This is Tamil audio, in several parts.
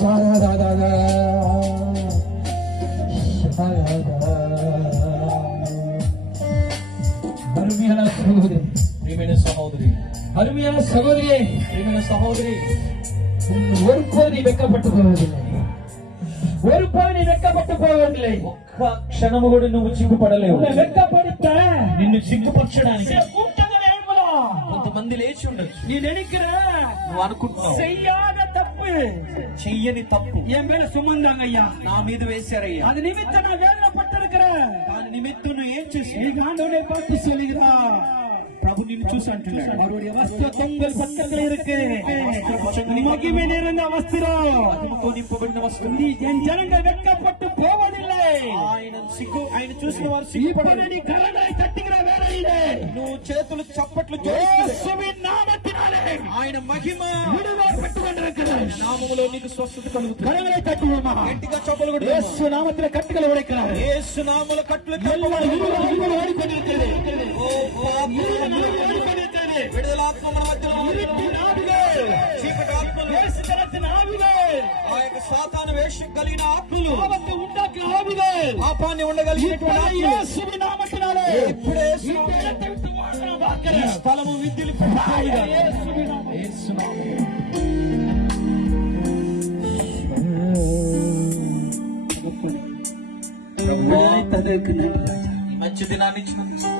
ஷாராதாதா. ஷாராதா. அருமையான சகோதரி ప్రియమైన సహోదరి அருமையான சகோதரியே ప్రియమైన సహోదరి ஒருபோது நீ வெட்கப்பட்டு போவதில்லை ஒருபோது நீ வெட்கப்பட்டு போவதில்லை ఒక్క క్షణము కూడా నువ్వు సిగ్గుపడలేవు உன்னை வெட்கப்படுத்த నిన్ను సిగ్గుపరచడానికి சில கூட்டங்கள் எழும்பலாம் కొంతమంది లేచి ఉండొచ్చు நீ நினைக்கிற నువ్వు అనుకుంటున్నావు செய்யாத தப்பு చెయ్యని తప్పు என் மேல சுமந்தாங்க ஐயா నా మీద వేశారయ్యా அது நிமித்தம் நான் வேதனைப்பட்டிருக்கிறேன் దాని నిమిత్తం నువ్వు ఏం చేసి நீ ஆண்டவனை பார்த்து சொல்லுகிறா ప్రభు నిన్ను చూసి అంటున్నాడు அவருடைய வஸ்திர தொங்கல் பக்கத்துல இருக்கு மகிமை நிறைந்த வஸ்திரம் మహిమతో నింపబడిన వస్త్రం நீ என் ஜனங்கள் வெட்கப்பட்டு போவதில்லை ఆయన సిగ్గు ఆయన చూసిన వారు இப்படி సిగ్గుపడరు நீ கரங்களை தட்டுகிற வேலையிலே నువ్వు చేతులు చప్పట్లు జోడిస్తే இயேசுவின் நாமத்தினாலே ఆయన మహిమ விடுதலை பெற்றுக் கொண்டிருக்கிறார் నామములో నీకు స్వస్థత కలుగుతుంది கரங்களை தட்டுவோமா గట్టిగా చప్పలు కూడా இயேசு நாமத்தில கட்டுகளை உடைக்கிறார் యేసు నామముల కట్లు எல்லா இருள் ஆவிகள் ஓடிக்கொண்டிருக்கிறது ఓ పాప இருள் ஆவிகள் ஓடிக்கொண்டிருக்கிறது విడుదలాత్మ మన మధ్యలో ఉంది. இருட்டின் ஆவிகள் చీకటి ఆత్మలు இயேசு தரத்தின் ஆவிகள் ఆ యొక్క సాతాను వేషం కలిగిన ఆత్మలు பாவத்தை உண்டாக்குற ஆவிகள் పాపాన్ని ఉండగలిగినటువంటి இப்பொழுது ఆత్మలు இயேசுவின் நாமத்தினாலே ఇప్పుడే యేసు இந்த இடத்தை விட்டு வாழ நான் ఈ பார்க்கிறேன் స్థలము విద్యులు పెట్టాలిగా இயேசுவின் நாமம். ఈ మంచి దినాన్ని ఇచ్చినందుకు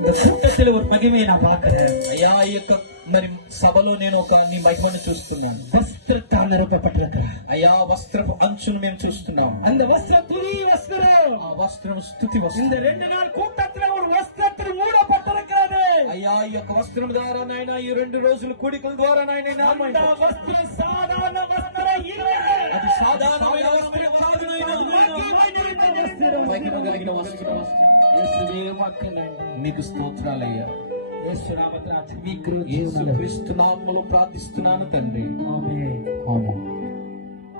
இந்த கூட்டத்தில் ஒரு மகிமையை நான் பார்க்கிறேன் అయ్యా ఈ యొక్క మరి సభలో నేను ఒక నీ మహిమను చూస్తున్నాను வஸ்திரத்தால் நிரப்பப்பட்டிருக்கிறார் అయ్యా వస్త్రపు అంచును మేము చూస్తున్నాం அந்த வஸ்திர துணி வஸ்திரம் ఆ వస్త్రం స్థుతి இந்த వస్త్రం ரெண்டு நாள் கூட்டத்துல ஒரு வஸ்திரத்தில் மூடப்பட்டிருக்கிறது అయ్యా ఈ యొక్క వస్త్రం ద్వారా నాయన ఈ రెండు రోజుల కూడికల ద్వారా నాయన ఈ నామం నీకు స్తోత్రాలయ్యా మీ క్రీస్తు ప్రార్థిస్తున్నాను తండ్రి.